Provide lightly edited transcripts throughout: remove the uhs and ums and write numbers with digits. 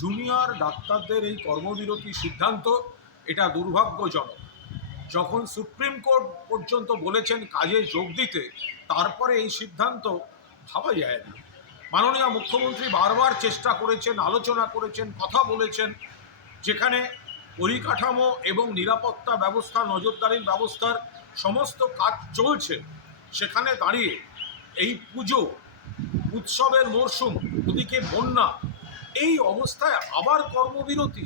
Junior ডাক্তারদের এই কর্মবিরতি সিদ্ধান্ত এটা দুর্ভাগ্যজনক। যখন সুপ্রিম কোর্ট পর্যন্ত বলেছেন কাজে যোগ দিতে, তারপরে এই সিদ্ধান্ত ভাবা যায় না। মাননীয় মুখ্যমন্ত্রী বারবার চেষ্টা করেছেন, আলোচনা করেছেন, কথা বলেছেন, যেখানে পরিকাঠামো এবং নিরাপত্তা ব্যবস্থা, নজরদারির ব্যবস্থার সমস্ত কাজ চলছে, সেখানে দাঁড়িয়ে এই পুজো উৎসবের মরশুম, ওদিকে বন্যা, এই অবস্থায় আবার কর্মবিরতি,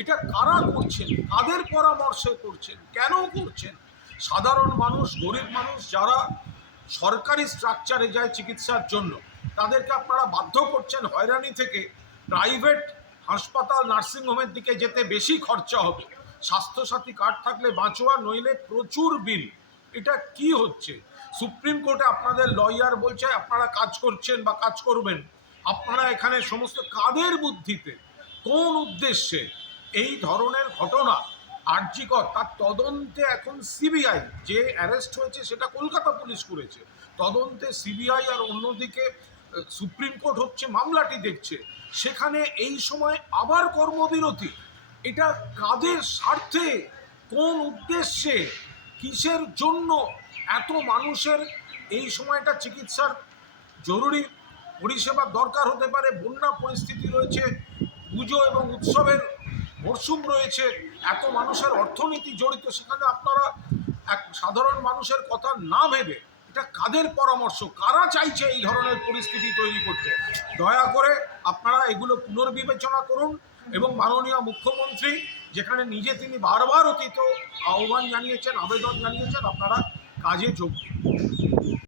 এটা কারা করছেন, কাদের পরামর্শে করছেন, কেন করছেন? সাধারণ মানুষ, গরিব মানুষ যারা সরকারি স্ট্রাকচারে যায় চিকিৎসার জন্য, তাদেরকে আপনারা বাধ্য করছেন হয়রানি থেকে প্রাইভেট হাসপাতাল, নার্সিংহোমের দিকে যেতে। বেশি খরচা হবে। স্বাস্থ্যসাথী কার্ড থাকলে বাঁচোয়া, নইলে প্রচুর বিল। এটা কি হচ্ছে? সুপ্রিম কোর্টে আপনাদের লয়ার বলছে আপনারা কাজ করছেন বা কাজ করবেন। আপনারা এখানে সমস্ত কাদের বুদ্ধিতে, কোন উদ্দেশ্যে এই ধরনের ঘটনা? আরজি কর, তার তদন্তে এখন সিবিআই, যে অ্যারেস্ট হয়েছে সেটা কলকাতা পুলিশ করেছে, তদন্তে সিবিআই, আর অন্যদিকে সুপ্রিম কোর্ট হচ্ছে মামলাটি দেখছে। সেখানে এই সময় আবার কর্মবিরতি, এটা কাদের স্বার্থে, কোন উদ্দেশ্যে, কিসের জন্য? এত মানুষের এই সময়টা চিকিৎসার জরুরি পরিষেবার দরকার হতে পারে, বন্যা পরিস্থিতি রয়েছে, পুজো এবং উৎসবের মরশুম রয়েছে, এত মানুষের অর্থনীতি জড়িত, সেখানে আপনারা এক সাধারণ মানুষের কথা না ভেবে, এটা কাদের পরামর্শ, কারা চাইছে এই ধরনের পরিস্থিতি তৈরি করতে? দয়া করে আপনারা এগুলো পুনর্বিবেচনা করুন এবং মাননীয় মুখ্যমন্ত্রী, যেখানে নিজে তিনি বারবার অতীত আহ্বান জানিয়েছেন, আবেদন জানিয়েছেন, আপনারা কাজে যোগ দিন।